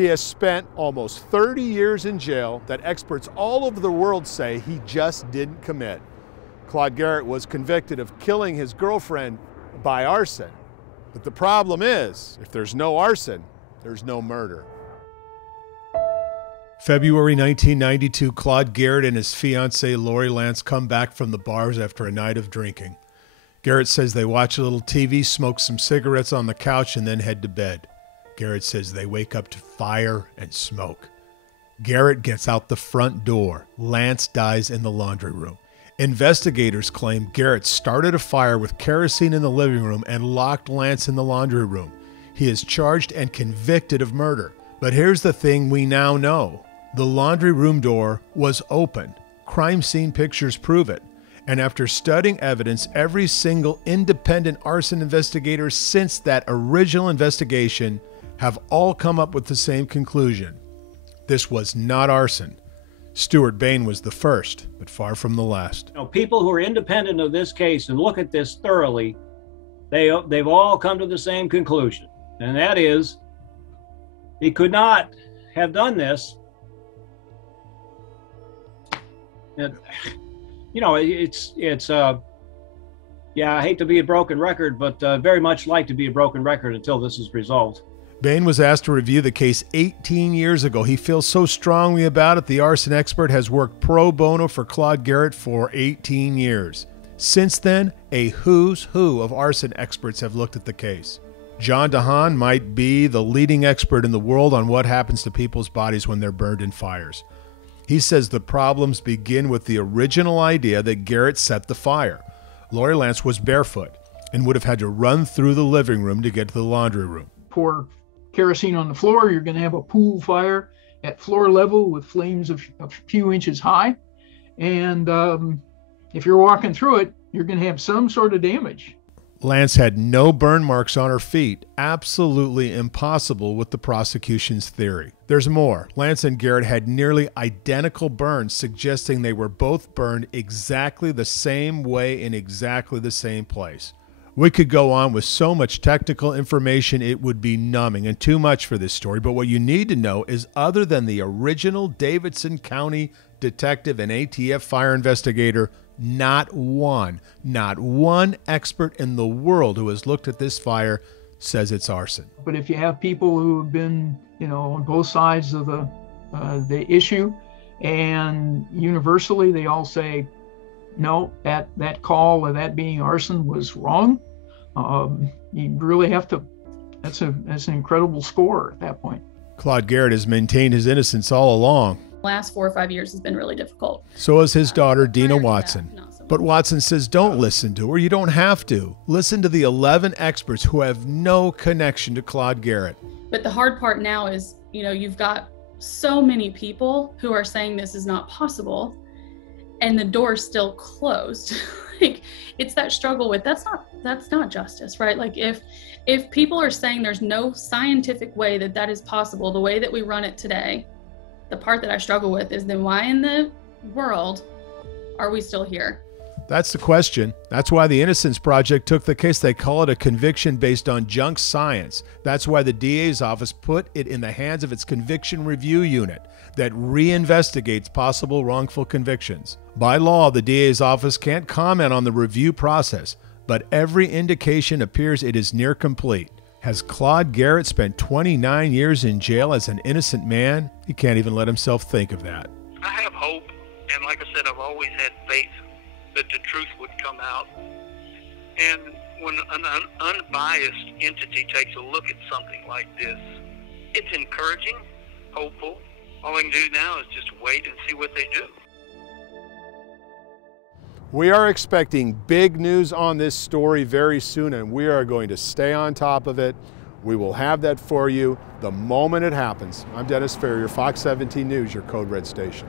He has spent almost 30 years in jail that experts all over the world say he just didn't commit. Claude Garrett was convicted of killing his girlfriend by arson. But the problem is, if there's no arson, there's no murder. February 1992, Claude Garrett and his fiancée Lori Lance come back from the bars after a night of drinking. Garrett says they watch a little TV, smoke some cigarettes on the couch, and then head to bed. Garrett says they wake up to fire and smoke. Garrett gets out the front door. Lance dies in the laundry room. Investigators claim Garrett started a fire with kerosene in the living room and locked Lance in the laundry room. He is charged and convicted of murder. But here's the thing we now know. The laundry room door was open. Crime scene pictures prove it. And after studying evidence, every single independent arson investigator since that original investigation have all come up with the same conclusion. This was not arson. Stuart Bain was the first, but far from the last. People who are independent of this case and look at this thoroughly, they've all come to the same conclusion, and that is he could not have done this. And, yeah, I hate to be a broken record, but very much like to be a broken record until this is resolved. Bain was asked to review the case 18 years ago. He feels so strongly about it, the arson expert has worked pro bono for Claude Garrett for 18 years. Since then, a who's who of arson experts have looked at the case. John DeHaan might be the leading expert in the world on what happens to people's bodies when they're burned in fires. He says the problems begin with the original idea that Garrett set the fire. Lori Lance was barefoot and would have had to run through the living room to get to the laundry room. Pour kerosene on the floor, you're going to have a pool fire at floor level with flames a few inches high. And if you're walking through it, you're going to have some sort of damage. Lance had no burn marks on her feet. Absolutely impossible with the prosecution's theory. There's more. Lance and Garrett had nearly identical burns, suggesting they were both burned exactly the same way in exactly the same place. We could go on with so much technical information it would be numbing and too much for this story, but what you need to know is other than the original Davidson County detective and ATF fire investigator, not one expert in the world who has looked at this fire says it's arson. But if you have people who have been, on both sides of the issue, and universally they all say, no, that call of that being arson was wrong, you really have to, that's an incredible score at that point. Claude Garrett has maintained his innocence all along. The last 4 or 5 years has been really difficult. So has his daughter, Dina Watson. But Watson says don't listen to her. You don't have to. Listen to the 11 experts who have no connection to Claude Garrett. But the hard part now is, you've got so many people who are saying this is not possible, and the door's still closed. Like, it's that struggle with that's not justice, right? Like if people are saying there's no scientific way that is possible, the way that we run it today, the part that I struggle with is then why in the world are we still here? That's the question. That's why the Innocence Project took the case. They call it a conviction based on junk science. That's why the DA's office put it in the hands of its conviction review unit that reinvestigates possible wrongful convictions. By law, the DA's office can't comment on the review process, but every indication appears it is near complete. Has Claude Garrett spent 29 years in jail as an innocent man? He can't even let himself think of that. I have hope, and like I said, I've always had faith that the truth would come out. And when an unbiased entity takes a look at something like this, it's encouraging, hopeful. All I can do now is just wait and see what they do. We are expecting big news on this story very soon, and we are going to stay on top of it. We will have that for you the moment it happens. I'm Dennis Ferrier, Fox 17 News, your Code Red station.